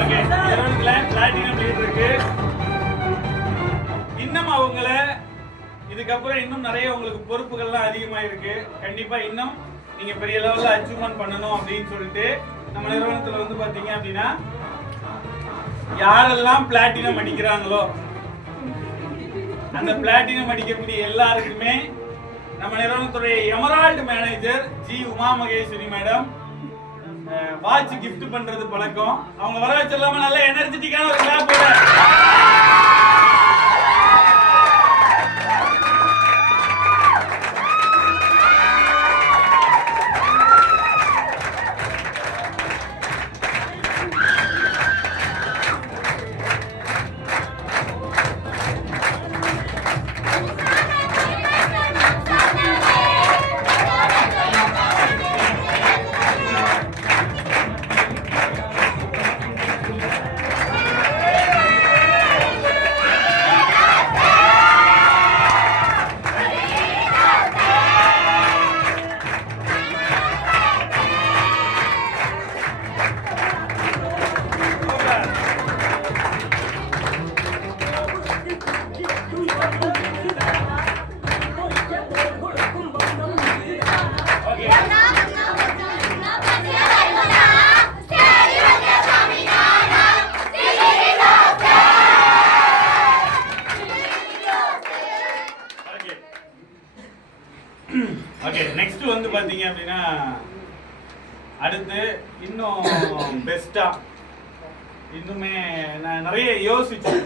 Okay, நிறுவனத்துல platinum lead இருக்கு. இன்னும் அவங்கள இதுக்கப்புறம் இன்னும் நிறைய உங்களுக்கு பொறுப்புகள்லாம் அதிகமா இருக்கு. கண்டிப்பா இன்னும் நீங்க பெரிய லெவல்ல அச்சீவ்மெண்ட் பண்ணணும் அப்படின்னு சொல்லிட்டு நம்ம நிறுவனத்துல வந்து பாத்தீங்க அப்படின்னா யாரெல்லாம் பிளாட்டினம் அடிக்கிறாங்களோ அந்த பிளாட்டினம் அடிக்கக்கூடிய எல்லாருக்குமே நம்ம நிறுவனத்துடைய emerald manager ji Uma Maheswari madam watch gift பண்றது பழக்கம். அவங்க வர வச்சிடலாம நல்ல எனர்ஜெட்டிக்கான ஒரு கிளாப் போட. ஓகே, நெக்ஸ்ட் வந்து பாத்தீங்க அப்படின்னா அடுத்து இன்னும் பெஸ்டா இன்னுமே நான் நிறைய யோசிச்சேன்.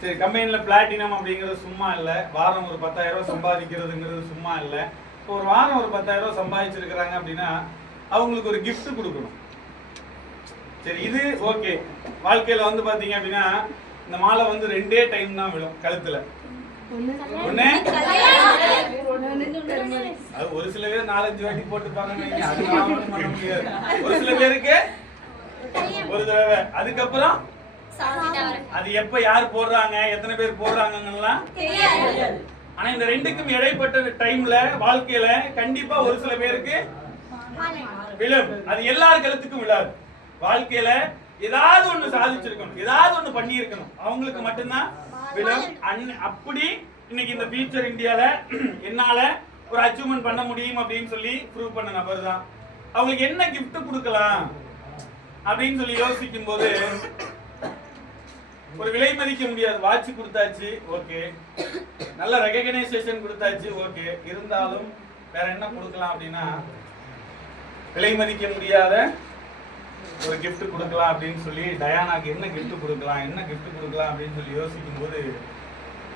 சரி, கம்பெனில பிளாட்டினம் அப்படிங்கிறது சும்மா இல்லை, வாரம் ஒரு 10,000 ரூபாய் சம்பாதிக்கிறதுங்கிறது சும்மா இல்லை. இப்போ ஒரு வாரம் ஒரு 10,000 ரூபாய் சம்பாதிச்சிருக்கிறாங்க அப்படின்னா அவங்களுக்கு ஒரு கிஃப்ட் கொடுக்கணும். சரி, இது ஓகே. வாழ்க்கையில வந்து பாத்தீங்க அப்படின்னா இந்த மாலை வந்து 2 டைம் தான் விழும் கழுத்துல. ஒண்ணு அது ஒரு சில பேர் 4-5 வாட்டி போட்டுப்பாங்க, பண்ண முடியாது. ஒரு சில பேருக்கு ஒரு தடவை. அதுக்கப்புறம் அது எப்ப யார் போடுறாங்க, எத்தனை பேர் போடுறாங்கலாம் தெரியாது. ஆனா இந்த ரெண்டுக்கும் இடைப்பட்ட டைம்ல வாழ்க்கையில கண்டிப்பா ஒரு சில பேருக்கு விழும். அது எல்லார் கழுத்துக்கும் விழாது. வாழ்க்கையில ஏதாவது ஒண்ணு சாதிச்சிருக்கணும், ஏதாவது ஒண்ணு பண்ணி இருக்கணும், அவங்களுக்கு மட்டும்தான் விழும். அப்படி இன்னைக்கு இந்த ஃபியூச்சர் இந்தியால என்னால ஒரு அச்சீவ்மெண்ட் பண்ண முடியும் அப்படின்னு சொல்லி ப்ரூவ் பண்ண நபர் தான். அவங்களுக்கு என்ன கிஃப்ட் கொடுக்கலாம் அப்படின்னு சொல்லி யோசிக்கும் போது ஒரு விலை மதிக்க முடியாது வாட்ச் கொடுத்தாச்சு, ஓகே, நல்ல ரெகக்னைசேஷன் கொடுத்தாச்சு, ஓகே, இருந்தாலும் வேற என்ன கொடுக்கலாம் அப்படின்னா விலை மதிக்க முடியாத ஒரு கிஃப்ட் கொடுக்கலாம் அப்படின்னு சொல்லி டயானாக்கு என்ன கிஃப்ட் கொடுக்கலாம் அப்படின்னு சொல்லி யோசிக்கும் போது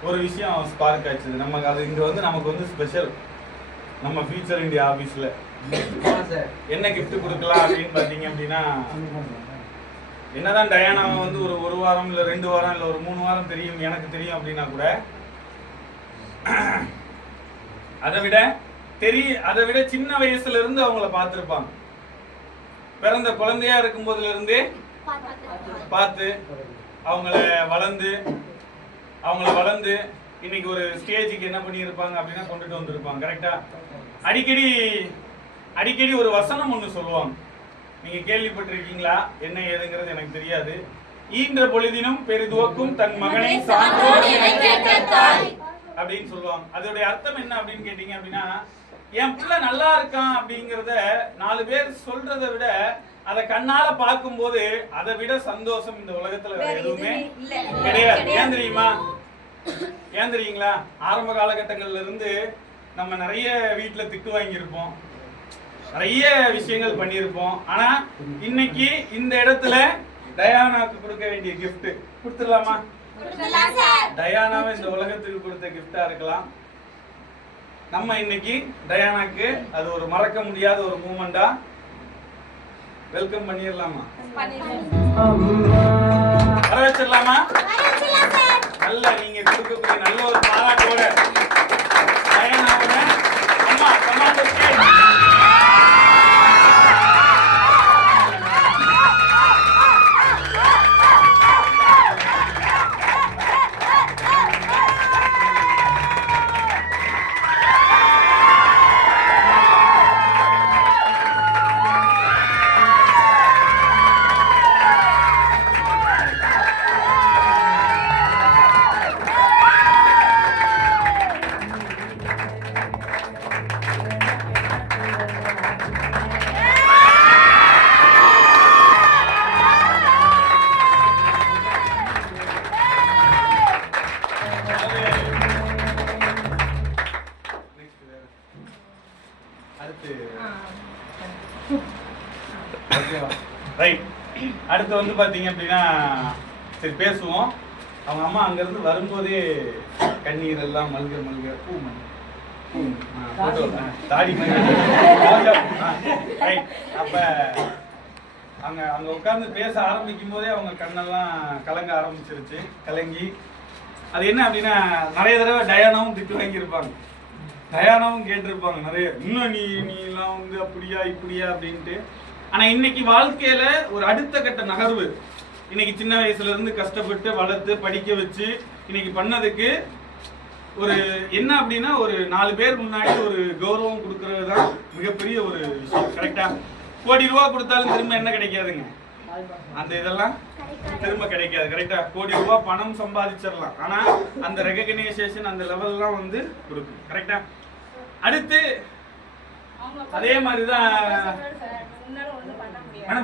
ஒரு விஷயம் ஸ்பார்க் ஆச்சு. நமக்கு அது இங்க வந்து நமக்கு வந்து ஸ்பெஷல். நம்ம ஃபியூச்சர் இந்தியா ஆபீஸ்ல என்ன கிஃப்ட் கொடுக்கலாம் அப்படின்னு பாத்தீங்க அப்படின்னா என்னதான் டயானாவை வந்து ஒரு வாரம் இல்ல 2 வாரம் இல்ல ஒரு 3 வாரம் தெரியும், எனக்கு தெரியும் அப்படின்னா கூட அதை விட சின்ன வயசுல இருந்து அவங்கள பார்த்திருப்பாங்க. பிறந்த குழந்தையா இருக்கும் போதுல இருந்தே பார்த்து அவங்கள வளர்ந்து இன்னைக்கு ஒரு ஸ்டேஜுக்கு என்ன பண்ணி இருப்பாங்க அப்படின்னா கொண்டுட்டு வந்திருப்பாங்க. கரெக்டா? அடிக்கடி ஒரு வசனம் ஒண்ணு சொல்லுவாங்க, நீங்க கேள்விப்பட்டிருக்கீங்களா? என்ன ஏதுங்கிறது எனக்கு தெரியாது. ஈன்ற பொழுதினும் பெரிதுவக்கும் தன் மகனை சான்றோர் அப்படின்னு சொல்லுவாங்க. அதோடைய அர்த்தம் என்ன அப்படின்னு கேட்டீங்க அப்படின்னா என் பிள்ளை நல்லா இருக்கான் அப்படிங்கறத 4 பேர் சொல்றதை விட அதை கண்ணால பார்க்கும் போது அதை விட சந்தோஷம் இந்த உலகத்துல வேற எதுவுமே கிடையாது. ஏன் தெரியுங்களா? ஆரம்ப காலகட்டங்கள்ல இருந்து நம்ம நிறைய வீட்டுல திட்டு வாங்கியிருப்போம், நிறைய விஷயங்கள் பண்ணியிருப்போம். ஆனா இன்னைக்கு இந்த இடத்துல டயானாக்கு கொடுக்க வேண்டிய கிஃப்ட் கொடுத்துடலாமா? டயானாவை இந்த உலகத்துக்கு கொடுத்த கிஃப்டா இருக்கலாம். நம்ம இன்னைக்கு டயானாக்கு அது ஒரு மறக்க முடியாத ஒரு மூமெண்டா வெல்கம் பண்ணிடலாமா? வர வச்சிடலாமா? நல்ல நீங்க கொடுக்கக்கூடிய நல்ல ஒரு பாராட்டோட டயானாவோட அம்மா அடுத்து வந்து பாத்தீங்க அப்படின்னா சரி பேசுவோம். அவங்க அம்மா அங்க இருந்து வரும்போதே கண்ணீர் எல்லாம் மல்க பூ தாடி அப்ப அங்க உட்கார்ந்து பேச ஆரம்பிக்கும் போதே அவங்க கண்ணெல்லாம் கலங்க ஆரம்பிச்சிருச்சு. கலங்கி அது என்ன அப்படின்னா நிறைய தடவை டயானாவும் திட்டு வாங்கியிருப்பாங்க, டயானாவும் கேட்டிருப்பாங்க நிறைய, இன்னும் நீ எல்லாம் வந்து அப்படியா இப்படியா அப்படின்ட்டு. ஆனா இன்னைக்கு வாழ்க்கையில ஒரு அடுத்த கட்ட நகர்வு, இன்னைக்கு சின்ன வயசுல இருந்து கஷ்டப்பட்டு வளர்த்து படிக்க வச்சு இன்னைக்கு பண்ணதுக்கு ஒரு என்ன அப்படின்னா ஒரு 4 பேர் முன்னாடி ஒரு கௌரவம் கொடுக்கறது தான் மிகப்பெரிய ஒரு விஷயம். கரெக்டா? கோடி ரூபா கொடுத்தாலும் திரும்ப என்ன கிடைக்காதுங்க, அந்த இதெல்லாம் திரும்ப கிடைக்காது. கரெக்டா? கோடி ரூபா பணம் சம்பாதிச்சிடலாம், ஆனா அந்த ரெகக்னைசேஷன் அந்த லெவல்லாம் வந்து கொடுக்கும். கரெக்டா? அடுத்து அதே மாதிரிதான்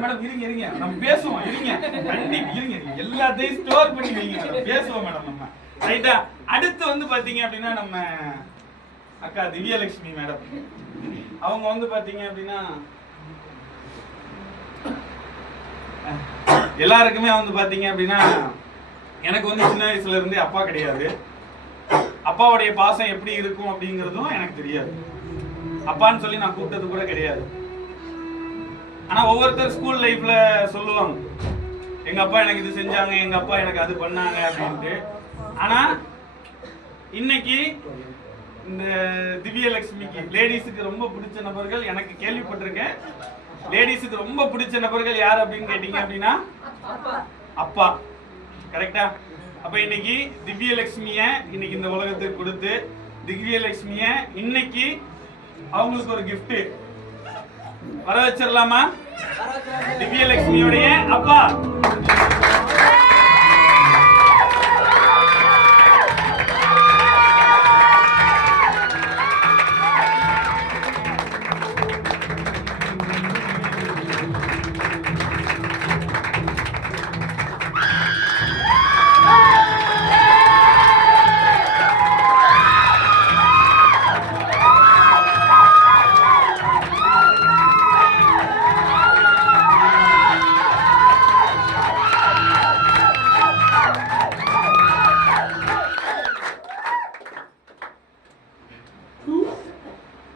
மேடம் இருங்க நம்ம பேசுவோம், இருங்க எல்லாத்தையும் ஸ்டோர் பண்ணி வைங்க, பேசுவோம் மேடம் நம்ம. ரைட்டா? அடுத்து வந்து பாத்தீங்க அப்படின்னா நம்ம அக்கா திவ்யலட்சுமி மேடம், அவங்க வந்து பாத்தீங்க அப்படின்னா எல்லாருக்குமே வந்து பாத்தீங்க அப்படின்னா எனக்கு வந்து சின்ன வயசுல இருந்தே அப்பா கிடையாது. அப்பாவுடைய பாசம் எப்படி இருக்கும் அப்படிங்கறதும் எனக்கு தெரியாது. அப்பான்னு சொல்லி நான் கூப்பிட்டது கூட கிடையாது. ஆனா ஒவ்வொருத்தர் ஸ்கூல் லைஃப்ல சொல்லுவாங்க, எங்க அப்பா எனக்கு இது செஞ்சாங்க, எங்க அப்பா எனக்கு அது பண்ணாங்க அப்படின்ட்டு. ஆனா இன்னைக்கு இந்த திவ்யலட்சுமிக்கு லேடிஸுக்கு ரொம்ப பிடிச்ச நபர்கள் எனக்கு கேள்விப்பட்டிருக்கேன். லேடிஸுக்கு ரொம்ப பிடிச்ச நபர்கள் யார் அப்படின்னு கேட்டீங்க அப்படின்னா அப்பா. கரெக்டா? அப்ப இன்னைக்கு திவ்யலட்சுமிய இன்னைக்கு இந்த உலகத்துக்கு கொடுத்து திவ்யலட்சுமிய இன்னைக்கு அவங்களுக்கு ஒரு கிஃப்ட் வர வச்சிடலாமா? திவ்யலட்சுமியோடைய அப்பா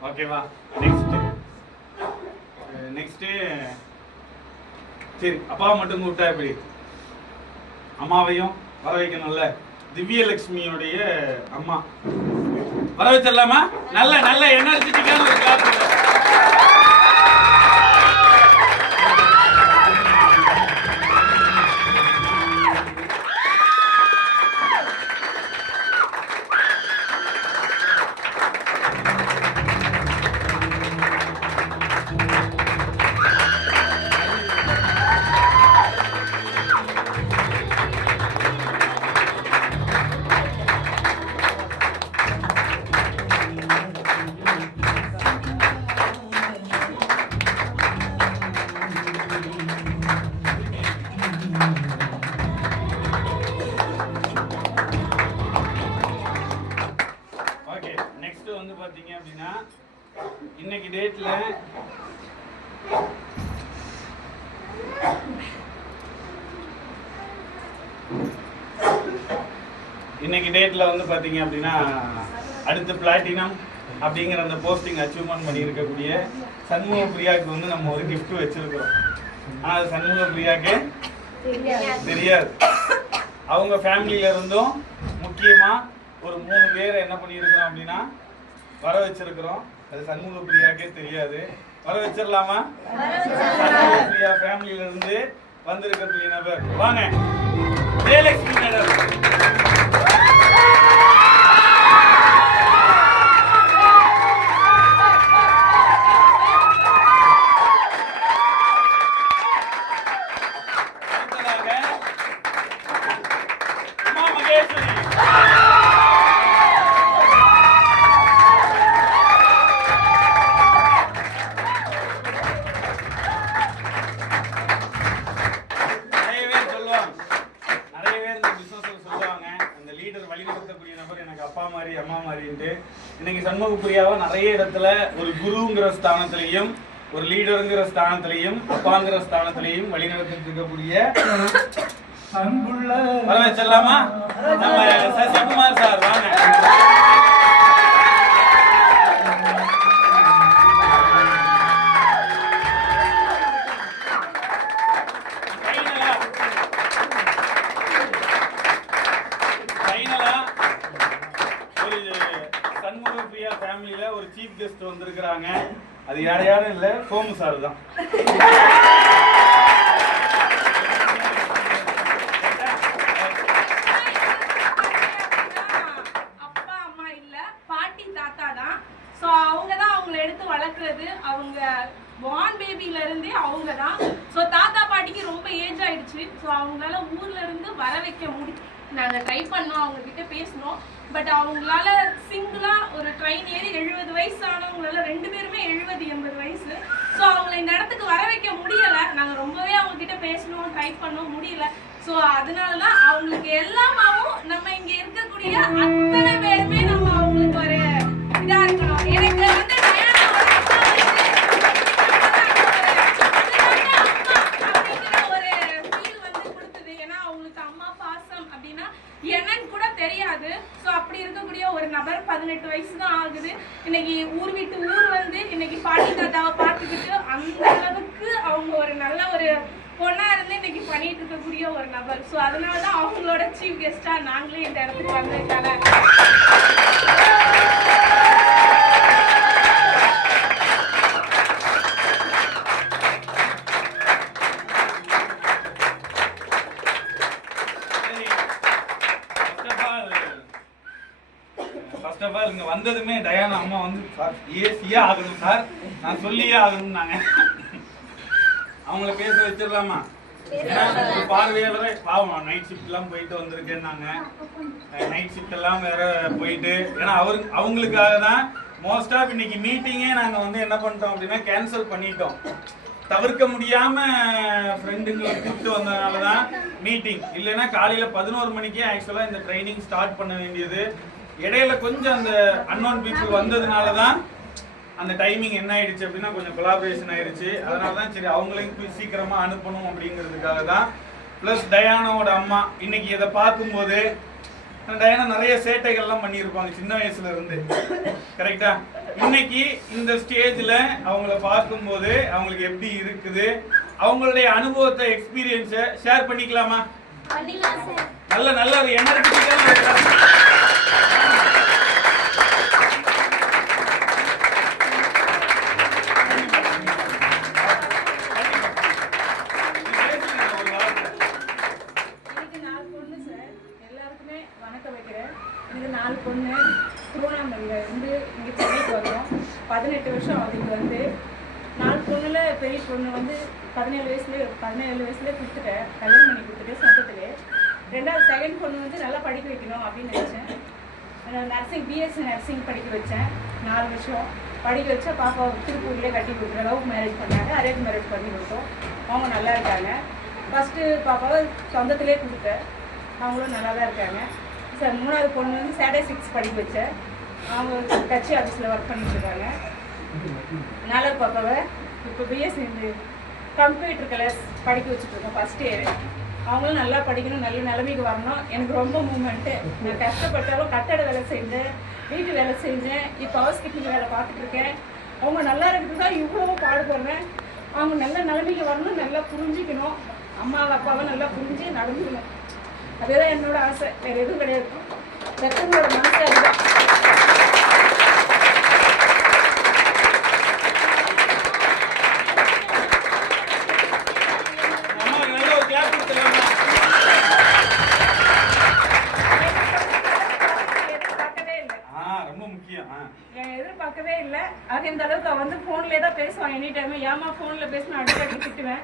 ஓகேவா? நெக்ஸ்ட் சரி அப்பாவை மட்டும் கூப்பிட்டா எப்படி, அம்மாவையும் வர வைக்கணும்ல. திவ்யலட்சுமியோடைய அம்மா வர வச்சிடலாமா? நல்ல நல்ல எனர்ஜெட்டிக்கான ஒரு கிளாஸ். இன்னைக்கு டேட்ல வந்து பாத்தீங்க அப்படின்னா அடுத்து பிளாட்டினம் அப்படிங்கிற அந்த போஸ்டிங் அச்சீவ்மெண்ட் பண்ணி இருக்கக்கூடிய சண்முக பிரியாவுக்கு வந்து நம்ம ஒரு கிஃப்ட் வச்சிருக்கிறோம். ஆனா அது சண்முக பிரியாக்கு தெரியாது. அவங்க ஃபேமிலியில இருந்தும் முக்கியமா ஒரு 3 பேரை என்ன பண்ணியிருக்கிறோம் அப்படின்னா வர வச்சிருக்கிறோம். அது சண்முக பிரியாக்கே தெரியாது. வர வச்சிடலாமா? சண்முக பிரியா ஃபேமிலியில இருந்து வந்திருக்கக்கூடிய நபர் வாங்க, ஜெயலட்சுமி மேடம். இன்னைக்கு சண்முக பிரியாவை நிறைய இடத்துல ஒரு குருங்கிற ஸ்தானத்திலையும் ஒரு லீடருங்கிற ஸ்தானத்திலையும் அப்பாங்கிற ஸ்தானத்திலையும் வழிநடத்திட்டு இருக்கக்கூடிய அன்புள்ள வர வச்சிடலாமா? நம்ம சசிகுமார் சார் வாங்க. ஒரு சீஃப் கெஸ்ட் வந்திருக்கிறாங்க. அது யாரும் இல்ல, சோமு சார் தான். அப்பா அம்மா இல்ல, பாட்டி தாத்தா தான். சோ அவங்க தான் அவங்களை எடுத்து வளர்க்கறது. அவங்க பார்ன் பேபில இருந்தே அவங்க தான். சோ தாத்தா பாட்டிக்கு ரொம்ப ஏஜ் ஆயிடுச்சு. சோ அவங்களால ஊர்ல இருந்து வர வைக்க முடியும். நாங்க ட்ரை பண்ணோம், அவங்க கிட்ட பேசணும். பட் அவங்களால சிங்கிளா ஒரு ட்ரெயின் ஏறி 70 வயசு ஆனவங்களால 2 பேருமே 70-80 வயசு. ஸோ அவங்களை இந்த இடத்துக்கு வர வைக்க முடியல. நாங்க ரொம்பவே அவங்க கிட்ட பேசணும், ட்ரை பண்ணோம், முடியல. ஸோ அதனாலதான் அவங்களுக்கு எல்லாமாவும் நம்ம இங்க இருக்கக்கூடிய அத்தனை பேருமே நம்ம அவங்களுக்கு ஒரு இதா இருக்கணும். எனக்கு வந்து என்னன்னு கூட தெரியாது. சோ அப்படி இருக்கக்கூடிய ஒரு நபர் 18 வயசு தான் ஆகுது. இன்னைக்கு ஊர் விட்டு ஊர் வந்து இன்னைக்கு பாட்டி தாத்தாவை பார்த்துக்கிட்டு அந்த அளவுக்கு அவங்க ஒரு நல்ல ஒரு பொண்ணா இருந்து இன்னைக்கு பண்ணிட்டு இருக்கக்கூடிய ஒரு நபர். சோ அதனாலதான் அவங்களோட சீஃப் கெஸ்டா நாங்களே இந்த இடத்துக்கு வந்திருக்காங்க. இங்க வந்ததுமே டயானா அம்மா வந்து சார் ஏசியா ஆகணும் சார், நான் சொல்லியே ஆகணும்னாங்க. அவங்கள பேச வச்சிடலாமா? ஏன்னா ஒரு பார்வையாளரை பாவம் நைட் ஷிஃப்ட் எல்லாம் போயிட்டு வந்திருக்கேன்னாங்க. நைட் ஷிஃப்ட் எல்லாம் வேற போயிட்டு, ஏன்னா அவங்களுக்காக தான் மோஸ்ட் ஆஃப் இன்னைக்கு மீட்டிங்கே நாங்க வந்து என்ன பண்ணிட்டோம் அப்படின்னா கேன்சல் பண்ணிட்டோம். தவிர்க்க முடியாம ஃப்ரெண்டுங்களை கூப்பிட்டு வந்ததுனாலதான் மீட்டிங். இல்லைன்னா காலையில 11 மணிக்கே ஆக்சுவலா இந்த ட்ரைனிங் ஸ்டார்ட் பண்ண வேண்டியது. இடையில கொஞ்சம் அந்த அன்னோன் பீப்புள் வந்ததுனாலதான் அந்த டைமிங் என்ன ஆயிடுச்சு அப்படின்னா கொஞ்சம் கொலாபரேஷன் ஆயிடுச்சு. அதனாலதான் சரி அவங்களையும் சீக்கிரமா அனுப்பணும் அப்படிங்கிறதுக்காக தான். பிளஸ் டயானாவோட அம்மா இன்னைக்கு இதை பார்க்கும்போது, டயானா நிறைய சேட்டைகள்லாம் பண்ணியிருப்பாங்க சின்ன வயசுல இருந்து, கரெக்டா? இன்னைக்கு இந்த ஸ்டேஜ்ல அவங்கள பார்க்கும்போது அவங்களுக்கு எப்படி இருக்குது, அவங்களுடைய அனுபவத்தை எக்ஸ்பீரியன்ஸை ஷேர் பண்ணிக்கலாமா? நல்ல நல்ல ஒரு எனர்ஜெட்டிக்கான பொண்ணு திருவண்ணாமலையில இருந்து இங்க சென்னைக்கு வந்தோம். 18 வருஷம் அதுக்கு வந்து 4 பொண்ணுல பெரிய பொண்ணு வந்து 17 வயசுல கொடுத்துட்டேன், கல்யாணம் பண்ணி கொடுத்துட்டு சொந்தத்திலே. ரெண்டாவது செகண்ட் பொண்ணு வந்து நல்லா படிக்க வைக்கணும் அப்படின்னு நினைச்சேன். நர்சிங் பிஎஸ்சி நர்சிங் படிக்க வச்சேன். 4 வருஷம் படிக்க வச்சா பாப்பா திருப்பூர்லேயே கட்டி கொடுத்துருவேன். லவ் மேரேஜ் பண்ணாங்க, அரேஞ்ச் மேரேஜ் பண்ணி கொடுத்தோம். அவங்க நல்லா இருக்காங்க. ஃபஸ்ட்டு பாப்பாவை சொந்தத்திலே கொடுத்தேன், அவங்களும் நல்லா தான் இருக்காங்க. சார் 3வது பொண்ணு வந்து சாட்டர்டே 6 படிக்க வச்சேன். அவங்க கட்சி ஆஃபீஸில் ஒர்க் பண்ணிட்டு இருக்காங்க. 4வது பாப்பாவை இப்போ பிஎஸ்சி இந்த கம்ப்யூட்டர் கிளாஸ் படிக்க வச்சுட்ருக்கோம், ஃபஸ்ட் இயர். அவங்களும் நல்லா படிக்கணும், நல்ல நிலைமைக்கு வரணும். எனக்கு ரொம்ப மூமெண்ட்டு. நான் கஷ்டப்பட்டாலும் கட்டட வேலை செஞ்சேன், வீட்டு வேலை செஞ்சேன், இப்போ ஹவுஸ் கீப்பிங் வேலை பார்த்துட்ருக்கேன். அவங்க நல்லா இருக்கிறது தான் இவ்வளோ பாடுபடுறேன். அவங்க நல்ல நிலைமைக்கு வரணும், நல்லா புரிஞ்சிக்கணும், அம்மாவை அப்பாவை நல்லா புரிஞ்சு நடந்துக்கணும். அதுதான் என்னோட ஆசை, வேற எதுவும் கிடையாது. பெற்றவங்களோட மனசு அதுதான். எதிர்பார்க்கவே இல்லை. அது இந்த அளவுக்கு வந்து போன்லேயே தான் பேசுவான் எனி டைம். ஏமா போன்ல பேசணும் அடிக்கடி திட்டுவேன்.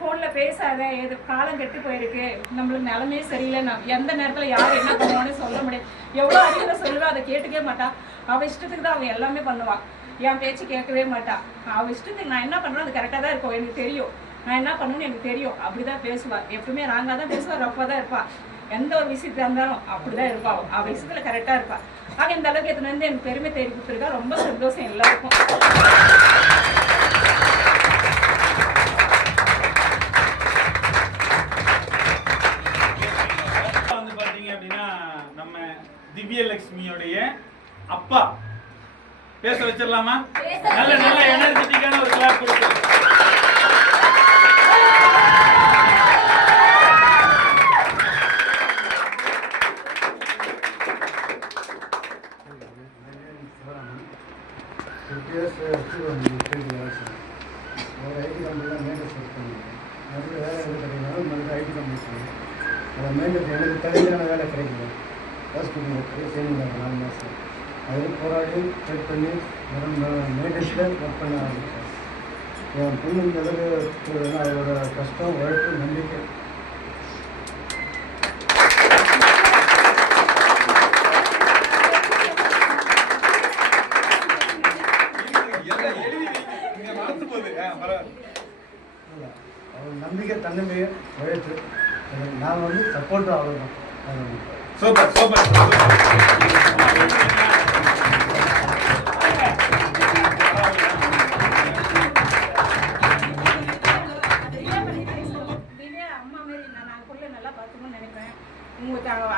போன்ல பேசாத, எது காலம் கெட்டு போயிருக்கு, நம்மளுக்கு நிலைமையே சரியில்லை, நான் எந்த நேரத்தில் யார் என்ன பண்ணுவான்னு சொல்ல முடியாது. எவ்வளோ அறிவுரை சொல்லுவேன், அதை கேட்டுக்கவே மாட்டான். அவள் இஷ்டத்துக்கு தான் அவன் எல்லாமே பண்ணுவான், என் பேச்சு கேட்கவே மாட்டான். அவள் இஷ்டத்துக்கு நான் என்ன பண்ணுறேன் அது கரெக்டாக தான் இருக்கும், எனக்கு தெரியும், நான் என்ன பண்ணுவேன்னு எனக்கு தெரியும். அப்படிதான் பேசுவாள். எப்பவுமே ராங்காக தான் பேசுவாள், ரஃபாக தான் இருப்பாள். எந்த ஒரு விஷயத்தாக இருந்தாலும் அப்படிதான் இருப்பாள். அவள் விஷயத்தில் கரெக்டாக இருப்பாள். ஆக இந்த அளவுக்கு எத்தனை வந்து எனக்கு பெருமை தேடி கொடுத்துருக்கா. ரொம்ப சந்தோஷம் எல்லாருக்கும். திவ்யலட்சுமியோடைய அப்பா. பேச வச்சிடலாமா? நல்ல நல்ல எனர்ஜெட்டிக்கான ஒரு கிளாப் கொடுத்து. எனக்கு தகுதியான வேலை கிடைக்கல. ஹாஸ்பிட்டலில் போய் சேர்ந்தாங்க 4 மாதம். அதில் போராடி ட்ரை பண்ணி மெயின்டென்ஸில் ஒர்க் பண்ண ஆரம்பித்தேன். என் பொண்ணு இந்த அளவு அவரோட கஷ்டம், உழைப்பு, நம்பிக்கை அவர் நம்பிக்கை, தன்னம்பிக்கை, உழைப்பு, நான் வந்து சப்போர்ட்டும் அவ்வளோதான். Super super.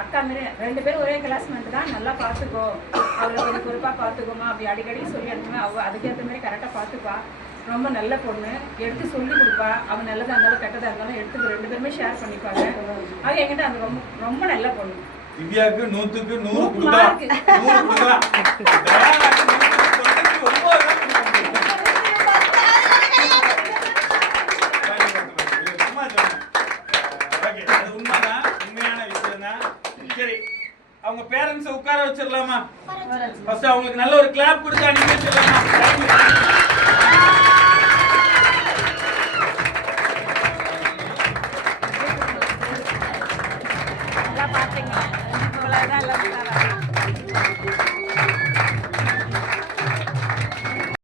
அக்கா மாரி 2 பேரும் ஒரே கிளாஸ்மேட் தான், நல்லா பார்த்துக்கோ, அவளை கொஞ்சம் பொறுப்பாக பார்த்துக்கோமா அப்படி அடிக்கடி சொல்லி அனுப்புவேன். அவள் அதுக்கேற்ற மாதிரி கரெக்டாக பார்த்துப்பா. ரொம்ப நல்ல பொண்ணு, எடுத்து சொல்லி கொடுப்பா. அவன் நல்லதாக இருந்தாலும் கெட்டதாக இருந்தாலும் எடுத்து 2 பேருமே ஷேர் பண்ணிப்பாங்க. அது என்கிட்ட அது ரொம்ப ரொம்ப நல்ல பொண்ணு. திவ்யாவுக்கு 100க்கு 100 கொடுக்கலாம். 100 கொடுக்கலாம். சரி, அவங்க பேரண்ட்ஸ் உட்கார வச்சிடலாமா? ஃபர்ஸ்ட் அவங்களுக்கு நல்ல ஒரு கிளாப் கொடுத்து அனுப்பி வச்சிடலாமா? நல்லா பார்த்தீங்க.